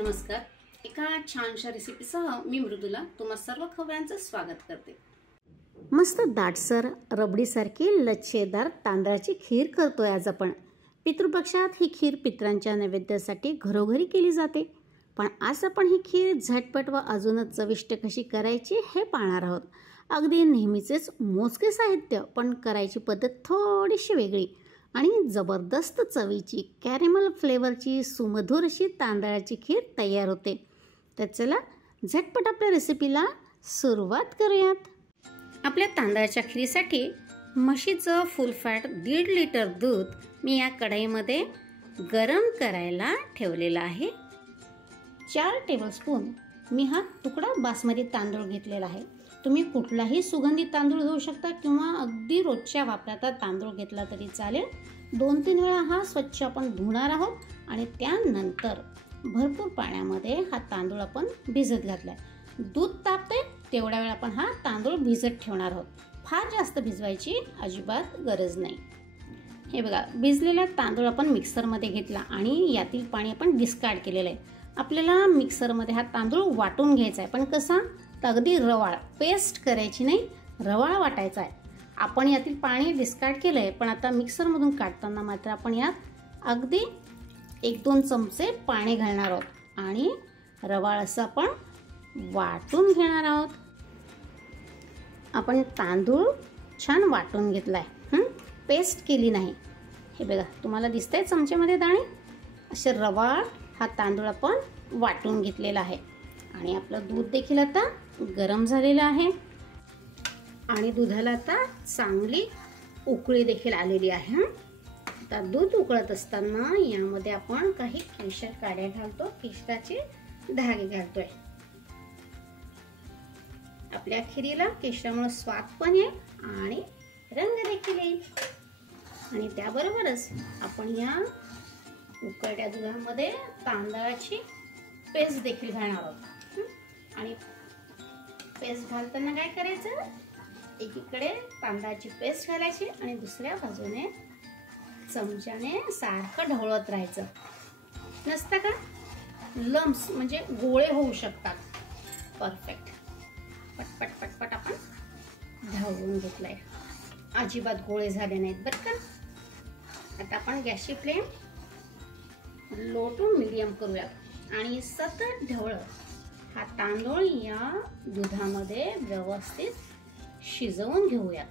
नमस्कार. एका छानशा रेसिपीसह मी मृदुला तुम्हा सर्व खवयांचं स्वागत करते. मस्त दाटसर रबडीसारखी लच्छेदार तांदळाची खीर करतोय आज आपण. पितृपक्षात ही खीर पितरांच्या नैवेद्यासाठी घरोघरी केली जाते. पण आज आपण ही खीर झटपट व अजूनच चविष्ट कशी करायची हे पाहणार आहोत. अगदी नेहमीचेच मोजके साहित्य, पण करायची पद्धत थोडीशी वेगळी आणि जबरदस्त चवीची कॅरेमल फ्लेवरची सुमधुर अशी तांदळाची खीर तयार होते. तर चला झटपट आपल्या रेसिपीला सुरुवात करूयात. आपल्या तांदळाच्या खीरीसाठी म्हशीचं फुल फॅट 1.5 लिटर दूध मी या कढईमध्ये गरम करायला ठेवलेला आहे. 4 टेबलस्पून मी हा तुकडा बासमती तांदूळ घेतलेला आहे. तुम्ही कुठलाही सुगंधित तांदूळ घेऊ शकता किंवा अगदी रोजच्या वापराचा तांदूळ घेतला तरी चालेल. 2-3 वेळा हा स्वच्छ आपण धुणार आहोत आणि त्यानंतर भरपूर पाण्यामध्ये हा तांदूळ आपण भिजत घातलाय. दूध तापते तेवढ्या वेळ आपण हा तांदूळ भिजत ठेवणार आहोत. फार जास्त भिजवायची अजिबात गरज नाही. हे बघा, भिजलेला तांदूळ आपण मिक्सरमध्ये घेतला आणि यातील पाणी आपण डिस्कार्ड केलेलं आहे. आपल्याला मिक्सरमध्ये हा तांदूळ वाटून घ्यायचा आहे, पण कसा तर अगदी रवाळ, पेस्ट करायची नाही, रवाळ वाटायचा आहे. आपण यातील पाणी डिस्कार्ड केलं आहे, पण आता मिक्सरमधून काढताना मात्र आपण यात अगदी 1-2 चमचे पाणी घालणार आहोत आणि रवाळ असं आपण वाटून घेणार आहोत. आपण तांदूळ छान वाटून घेतलाय, पेस्ट केली नाही. हे बघा, तुम्हाला दिसतंय चमच्यामध्ये दाणे असे रवाळ हा तांदूळ आपण वाटून घेतलेला आहे. आणि आपलं दूध देखील आता गरम झालेलं आहे आणि दुधाला आता चांगली उकळी देखील आलेली आहे. आता दूध उकळत असताना यामध्ये आपण काही केशर काड्या घालतो, केशराचे धागे घालतोय. आपल्या खीरीला केशरामुळे स्वाद पण येईल आणि रंग देखील येईल. आणि त्याबरोबरच आपण या उकळत्या दुधामध्ये तांदळाची पेस्ट देखील घालणार आहोत. आणि पेस्ट घालताना काय करायचं, एकीकडे तांदळाची पेस्ट घालायची आणि दुसऱ्या बाजूने चमच्याने सारखं ढवळत राहायचं. नसतं का लम्स म्हणजे गोळे होऊ शकतात. परफेक्ट, पटपट पटपट आपण ढवळून घेतलंय, अजिबात गोळे झाले नाहीत बरं का. आता आपण गॅसची फ्लेम लो टू मीडियम करूयात आणि सतत ढवळत हा तांदूळ या दुधामध्ये व्यवस्थित शिजवून घेऊयात.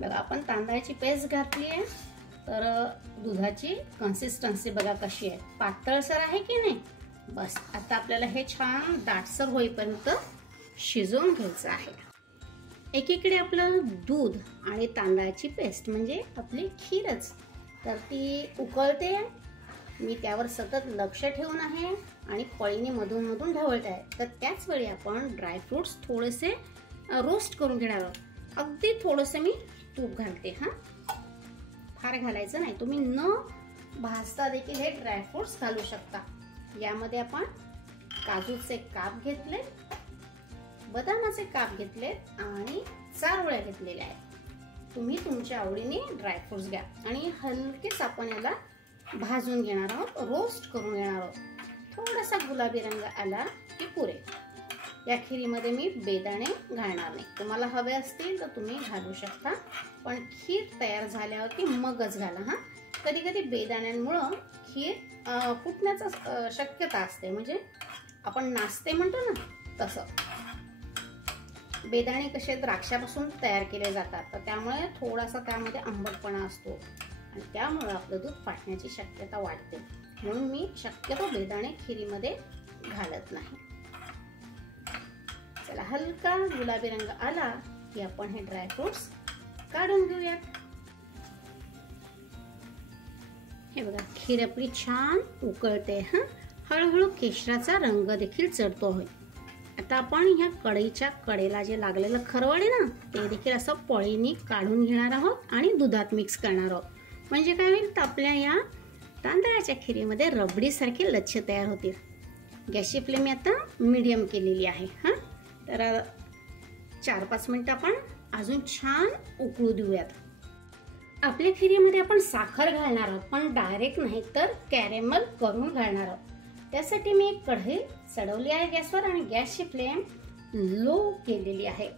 बघा, आपण तांदळाची पेस्ट घातली आहे तर दुधाची कन्सिस्टन्सी बघा कशी आहे, पातळसर आहे की नाही. बस आता आपल्याला हे छान दाटसर होईपर्यंत शिजवून घ्यायचं आहे. एकीकडे आपलं दूध आणि तांदळाची पेस्ट म्हणजे आपली खीरच तर ती उकळते. मी त्यावर सतत लक्ष ठेवून आहे आणि पळीने मधून मधून ढवळत आहे. तर त्याच वेळी आपण ड्रायफ्रुट्स थोडेसे रोस्ट करून घेणार आहोत. अगदी थोडंसं मी तूप घालते, फार घालायचं नाही. तुम्ही न भाजता देखील हे ड्रायफ्रुट्स घालू शकता. यामध्ये आपण काजूचे काप घेतले, बदामाचे काप घेतले आणि चारोळ्या घेतलेल्या आहेत. तुम्ही तुमच्या आवडीने ड्रायफ्रुट्स घ्या आणि हलकेच आपण याला भाजून घेणार आहोत, रोस्ट करून घेणार आहोत. थोडासा गुलाबी रंग आला की पुरे. या खीरीमध्ये मी बेदाणे घालणार नाही. तुम्हाला हवे असतील तर तुम्ही घालू शकता, पण खीर तयार झाल्यावरती मगच घाला. कधी कधी बेदाण्यांमुळं खीर फुटण्याचा शक्यता असते, म्हणजे आपण नाचते म्हणतो ना तसं. बेदाणे कसे द्राक्षापासून तयार केले जातात, तर त्यामुळे थोडासा त्यामध्ये आंबटपणा असतो आणि त्यामुळे आपलं दूध फाटण्याची शक्यता वाढते. म्हणून मी शक्यतो बेदाणे खीरीमध्ये घालत नाही. चला, हलका गुलाबी रंग आला की आपण हे ड्रायफ्रुट्स काढून घेऊयात. हे बघा, खीर आपली छान उकळते. हळूहळू केशराचा रंग देखील चढतो आहे. आता आपण ह्या कढईच्या कडेला जे लागलेलं खरवड आहे ना, ते देखील असं पळीने काढून घेणार आहोत आणि दुधात मिक्स करणार आहोत. म्हणजे काय होईल तर आपल्या या तांदळाच्या खीरीमध्ये रबडीसारखे लच्छे तयार होतील. गॅसची फ्लेम आता मीडियम केलेली आहे. तर 4-5 मिनिटं आपण अजून छान उकळू देऊयात. आपल्या खीरीमध्ये आपण साखर घालणार आहोत, पण डायरेक्ट नाही तर कॅरेमल करून घालणार आहोत. त्यासाठी मी एक कढई चढवली आहे गॅसवर आणि गॅसची फ्लेम लो केलेली आहे.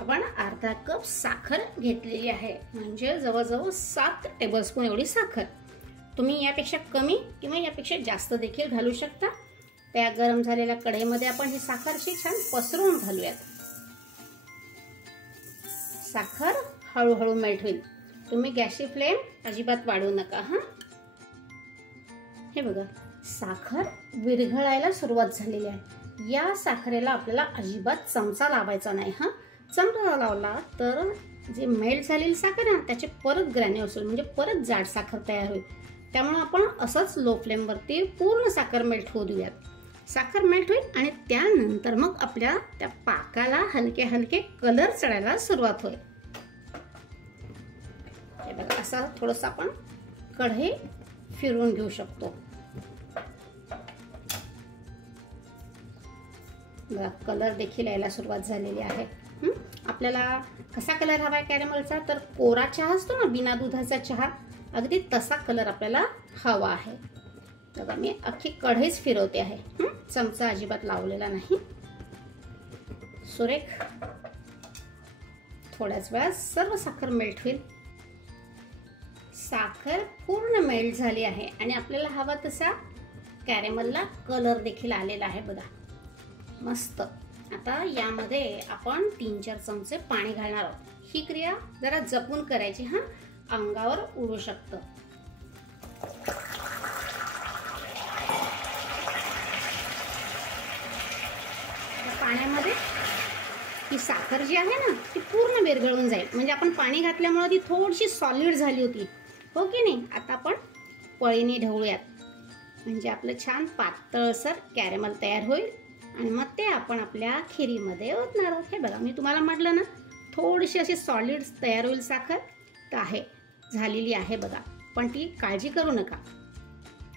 आपण अर्धा कप साखर घेतलेली आहे, म्हणजे जवळजवळ 7 टेबलस्पून एवढी साखर. तुम्ही यापेक्षा कमी किंवा यापेक्षा जास्त देखील घालू शकता. त्या गरम झालेल्या कढईमध्ये आपण ही साखर छान पसरवून घालूयात. साखर हळूहळू मेल्ट होईल. तुम्ही गॅसची फ्लेम अजिबात वाढवू नका. हे बघा, साखर विरघळायला सुरुवात झालेली आहे. या साखरेला आपल्याला अजिबात चमचा लावायचा नाही. चमचा लावला तर जे मेल्ट झालेली साखर आहे त्याचे परत ग्रॅन्युल्स होईल, म्हणजे परत जाड साखर तयार होईल. त्यामुळे आपण असंच लो फ्लेमवरती पूर्ण साखर मेल्ट होऊ देऊयात. साखर मेल्ट होईल आणि त्यानंतर मग आपल्या त्या पाकाला हलके हलके कलर चढायला सुरुवात होईल. हे बघा, असं थोडंसं आपण कढई फिरवून घेऊ शकतो. बघा, कलर देखील यायला सुरुवात झालेली आहे. आपल्याला कसा कलर हवाय कॅरेमलचा, तर कोरा चहा असतो ना, बिना दुधाचा चहा, अगदी तसा कलर आपल्याला हवा आहे. बघा, मी अख्खी कढईच फिरवते आहे. चमचा अजिबात लावलेला नाही. सुरेख. थोड्याच वेळात सर्व साखर मेल्ट होईल. साखर पूर्ण मेल्ट झाली आहे आणि आपल्याला हवा तसा कॅरेमलला कलर देखील आलेला आहे. बघा, मस्त. आता यामध्ये आपण 3-4 चमचे पाणी घालणार आहोत. ही क्रिया जरा जपून करायची. अंगावर उडू शकतं. पाण्यामध्ये ही साखर जी आहे ना ती पूर्ण विरघळून जाईल. म्हणजे आपण पाणी घातल्यामुळे ती थोडीशी सॉलिड झाली होती, हो की नाही. आता आपण पळीने ढवळूयात, म्हणजे आपलं छान पातळसर कॅरेमल तयार होईल आणि मग ते आपण आपल्या खिरीमध्ये ओतणार आहोत. हे बघा, मी तुम्हाला म्हटलं ना, थोडीशी अशी सॉलिड तयार होईल साखर. तर आहे, झालेली आहे बघा. पण ती काळजी करू नका,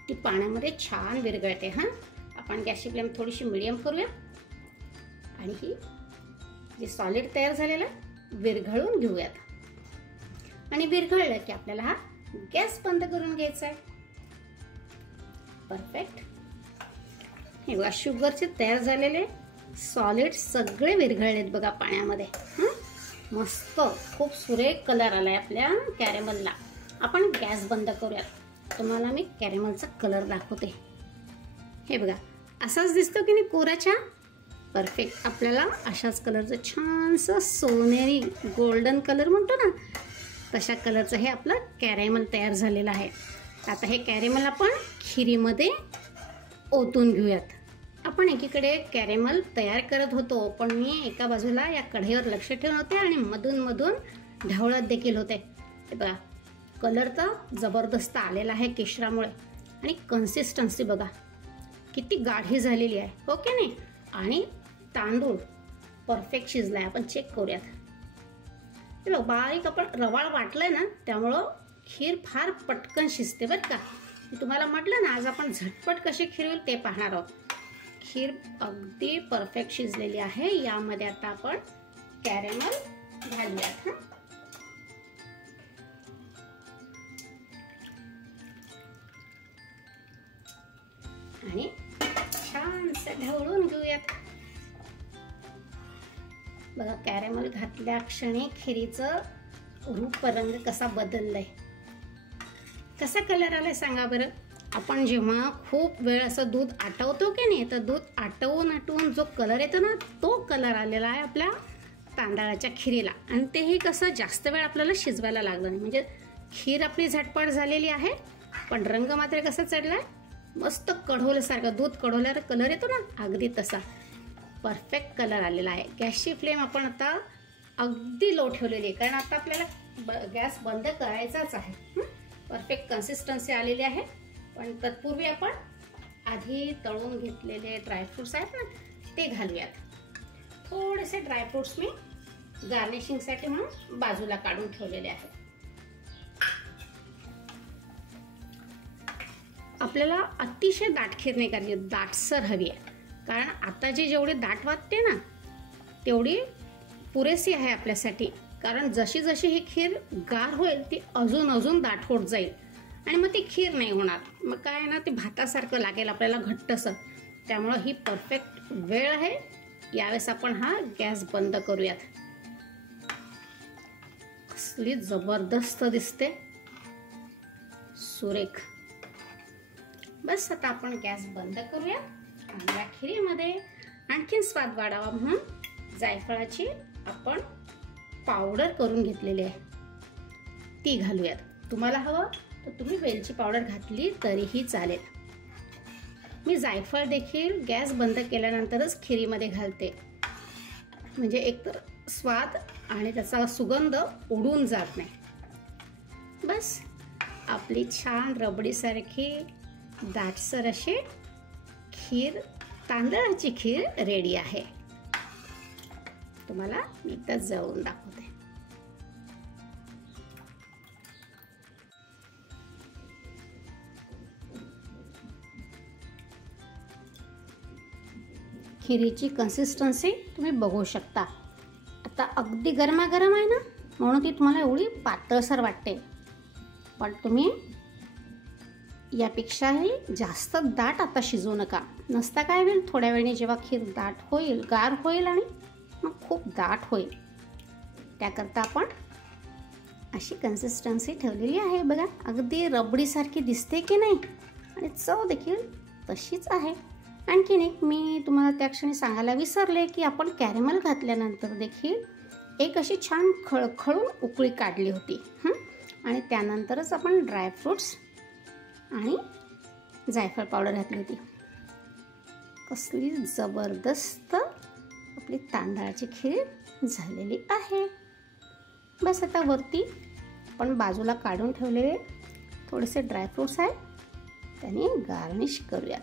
ती पाण्यामध्ये छान विरघळते. आपण गॅसची फ्लेम थोडीशी मिडियम करूया आणि ही जे सॉलिड तयार झालेलं विरघळून घेऊयात. आणि विरघळलं की आपल्याला हा गॅस बंद करून घ्यायचा आहे. परफेक्ट. हे बघा, शुगरचे तयार झालेले सॉलिड सगळे विरघळलेत बघा पाण्यामध्ये. मस्त, खूप सुरेख कलर आलाय आपल्या कॅरेमलला. आपण गॅस बंद करूयात. तुम्हाला मी कॅरेमलचा कलर दाखवते. हे बघा, असाच दिसतो की नाही कोराच्या. परफेक्ट. आपल्याला अशाच कलरचं छानसं सोनेरी गोल्डन कलर म्हणतो ना, तशा कलरचं हे आपलं कॅरेमल तयार झालेलं आहे. आता हे कॅरेमल आपण खिरीमध्ये ओतून घेऊयात. आपण एकीकडे कॅरेमल तयार करत होतो, पण मी एका बाजूला या कढईवर लक्ष ठेवून होते आणि मधून मधून ढवळत देखील होते. हे बघा, कलर तर जबरदस्त आलेला आहे केशरामुळे. आणि कन्सिस्टन्सी बघा किती गाढी झालेली आहे, हो की नाही. आणि तांदूळ परफेक्ट शिजलाय. आपण चेक करूयात. हे बघ, बारीक आपण रवाळ वाटलंय ना, त्यामुळं खीर फार पटकन शिजते बरं का. मी तुम्हाला म्हटलं ना, आज आपण झटपट कशी खीर होईल ते पाहणार आहोत. खीर अगदी परफेक्ट शिजलेली आहे. यामध्ये आता आपण कॅरेमल घालूयात. आणि छानसं ढवळून घेऊयात. बघा, कॅरेमल घातल्या क्षणी खिरीचं रूप रंग कसा बदललाय, कसा कलर आलाय सांगा बरं. आपण जेव्हा खूप वेळ असं दूध आटवतो की नाही, तर दूध आटवून जो कलर येतो ना, तो कलर आलेला आहे आपल्या तांदळाच्या खिरीला. आणि तेही कसं जास्त वेळ आपल्याला शिजवायला लागलं नाही. म्हणजे खीर आपली झटपट झालेली आहे, पण रंग मात्र कसा चढलाय, मस्त कढवल्यासारखं. दूध कढवल्यावर कलर येतो ना, अगदी तसा परफेक्ट कलर आलेला आहे. गॅसची फ्लेम आपण आता अगदी लो ठेवलेली आहे, कारण आता आपल्याला गॅस बंद करायचाच आहे. परफेक्ट कन्सिस्टन्सी आलेली आहे. पण तत्पूर्वी आपण आधी तळून घेतलेले ड्रायफ्रुट्स आहेत ना, ते घालूयात. थोडेसे ड्रायफ्रुट्स मी गार्निशिंगसाठी म्हणून बाजूला काढून ठेवलेले आहेत. आपल्याला अतिशय दाट खीर नाही करायची, दाटसर हवी आहे. कारण आता जेवढी दाट वाटते ना, तेवढी पुरेसी आहे आपल्यासाठी. कारण जशी जशी ही खीर गार होईल ती अजून दाट होत जाईल. आणि मग ती खीर नाही होणार. मग काय ना, ते भातासारखं लागेल आपल्याला घट्टसर. त्यामुळं ही परफेक्ट वेळ आहे. यावेळेस आपण हा गॅस बंद करूयात. कसली जबरदस्त दिसते, सुरेख. बस आता आपण गॅस बंद करूया. आणि या खिरीमध्ये आणखीन स्वाद वाढावा म्हणून जायफळाची आपण पावडर करून घेतलेली आहे ती घालूयात. तुम्हाला हवं तर तुम्ही वेलची पावडर घातली तरीही चालेल. मी जायफळ देखील गॅस बंद केल्यानंतरच खिरीमध्ये घालते, म्हणजे एकतर स्वाद आणि त्याचा सुगंध उडून जात नाही. बस आपली छान रबडीसारखी दाटसर अशी खीर, तांदळाची खीर रेडी आहे. तुम्हाला मी एकदा जळून दाखवते. खिरीची कन्सिस्टन्सी तुम्ही बघू शकता. आता अगदी गरमागरम आहे ना, म्हणून ती तुम्हाला एवढी पातळसर वाटते. पण तुम्ही यापेक्षाही जास्त दाट आता शिजवू नका. नसता काय होईल, थोड्या वेळाने जेव्हा खीर दाट होईल, गार होईल आणि मग खूप दाट होईल. त्याकरता आपण अशी कन्सिस्टन्सी ठेवलेली आहे. बघा अगदी रबडीसारखी दिसते की नाही, आणि चव देखील तशीच आहे. आणखीन एक मी तुम्हाला त्या क्षणी सांगायला विसरले की आपण कॅरेमल घातल्यानंतर देखील एक अशी छान खळखळून उकळी काढली होती. आणि त्यानंतरच आपण ड्रायफ्रूट्स आणि जायफळ पावडर घातली होती. कसली जबरदस्त आपली तांदळाची खीर झालेली आहे. बस आता वरती आपण बाजूला काढून ठेवलेले थोडेसे ड्रायफ्रूट्स आहे, त्याने गार्निश करूया.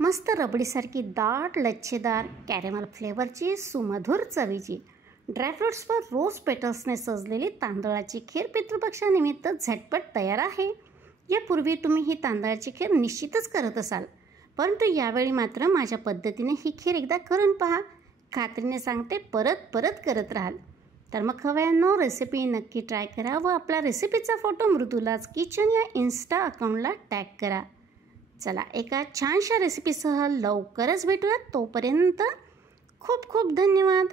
मस्त रबडीसारखी दाट लच्छेदार कॅरेमल फ्लेवरची सुमधुर चवीची ड्रायफ्रूट्सवर रोज पेटल्सने सजलेली तांदळाची खीर पितृपक्षानिमित्त झटपट तयार आहे. यापूर्वी तुम्ही ही तांदळाची खीर निश्चितच करत असाल, परंतु यावेळी मात्र माझ्या पद्धतीने ही खीर एकदा करून पहा. खात्रीने सांगते, परत परत करत राहाल. तर मग खवयांनो, रेसिपी नक्की ट्राय करा व आपला रेसिपीचा फोटो मृदुलाज किचन या इन्स्टा अकाउंटला टॅग करा. चला, एका छानशा रेसिपीसह लवकरच भेटूयात. तोपर्यंत खूप खूप धन्यवाद.